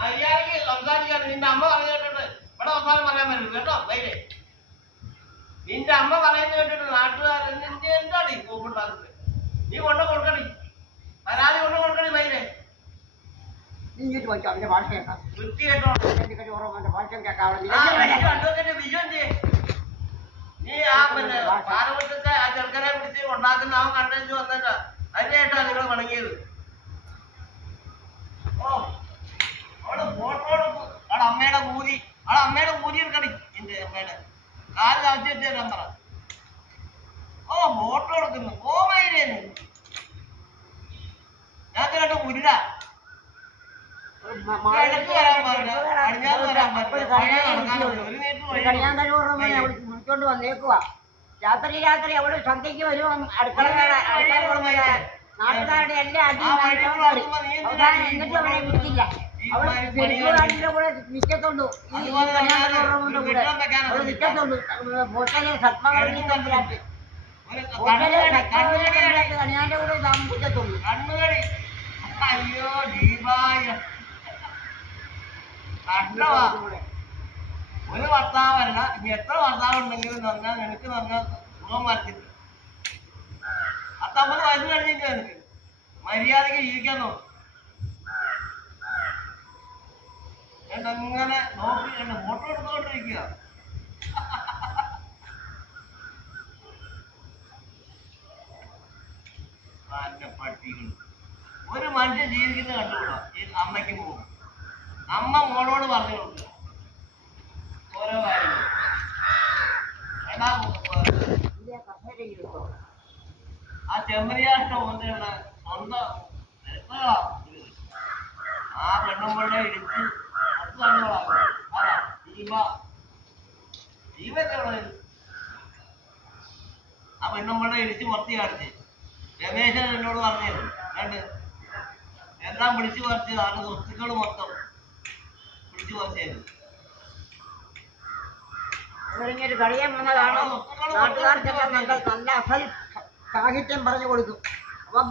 മര്യാദക്ക് സംസാരിക്കാൻ നിന്റെ അമ്മ പറഞ്ഞു കേട്ടിട്ട് ഇവിടെ അവസാനം പറയാൻ പറ്റില്ല കേട്ടോ വൈകേ. നിന്റെ അമ്മ പറയുന്നത് കേട്ടിട്ട് നാട്ടുകാർ നിന്റെ എന്താടി കോപ്പുണ്ടാക്കുന്നത്? നീ കൊണ്ട് കൊടുക്കണി, പരാതി കൊണ്ട് കൊടുക്കണി വൈകേ. വൃത്തി കേട്ടോ അഡ്വക്കേറ്റ് ബിജു എന്ത്? നീ ആ പിന്നെ പാലമുറ്റത്തെ ആ ചെറുക്കനെ പിടിച്ച് ഉണ്ടാക്കുന്ന അവൻ കണ്ടു വന്നിട്ട് അതിനായിട്ടാ നിങ്ങൾ വണങ്ങിയത്. ഓ അവള് ഫോട്ടോ എടുക്കും. അവളെ അമ്മയുടെ കൂലി, അവളെ അമ്മയുടെ കൂലി എടുക്കണി. നിന്റെ അമ്മയുടെ കാലിൽ ആവശ്യത്തെ നമ്പറ. ഓ ഫോട്ടോ എടുക്കുന്നു. ഓ മൈരേന്ന് ഞാൻ കണ്ടു ഉരുള വിളിച്ചോണ്ട് വന്നേക്കുവാ. രാത്രി അവള് സന്ധ്യക്ക് വരും. അടുക്കള നാട്ടുകാരുടെ എല്ലാം അവസാനം എന്നിട്ട് അവളെ വിളിച്ചില്ല. അവള് പെരുമാറിന്റെ കൂടെ നിൽക്കത്തുള്ളൂ. ഈ കല്യാണത്തിന്റെ കൂടെ അവള് നിൽക്കത്തുള്ളൂ. ഹോട്ടലിൽ സത്മകരണി തമ്പുരാട്ട് കല്യാണന്റെ കൂടെ താമസിക്കത്തുള്ളൂ. അയ്യോ ദീപായ കഷ്ടമാ. ഒരു ഭർത്താവല്ല, ഇനി എത്ര ഭർത്താവ് ഉണ്ടെങ്കിലും നന്നാ നിനക്ക് നന്നാ സുഖം വരത്തില്ല. 19 വയസ്സ് കഴിഞ്ഞിട്ട് നിനക്ക് മര്യാദക്ക് ജീവിക്കാൻ നോക്കും. എന്നിങ്ങനെ നോക്കി കണ്ട് ഫോട്ടോ എടുത്തുകൊണ്ടിരിക്കുക. പട്ടികൾ ഒരു മനുഷ്യൻ ജീവിക്കുന്നത് കണ്ടുകൂടാ. അമ്മയ്ക്ക് പോകും. അമ്മ മോളോട് പറഞ്ഞു കൊടുക്കുക ഓരോ കാര്യങ്ങൾ. ആ ചെമ്മരിയാഷ്ട ഒന്നുള്ള സ്വന്തം ആ പെണ്ണുമ്പളെ ഇടിച്ച് അത് കണ്ടോളാം. അതാ ജീവൊക്കെ ഉള്ളത്. ആ പെണ്ണുമ്പളെ ഇടിച്ച് പുറത്തി കാണിച്ച് രമേശൻ എന്നോട് പറഞ്ഞത് കണ്ട് എല്ലാം പിടിച്ചു പറിച്ചത്. ആണ് സ്വത്തുക്കൾ മൊത്തം പിടിച്ചു പറിച്ചത്. ഒരു കളിയാൻ വന്നതാണോ? നാട്ടുകാർക്കെല്ലാം നല്ല അസൽ സാഹിത്യം പറഞ്ഞു കൊടുക്കും. അവൻ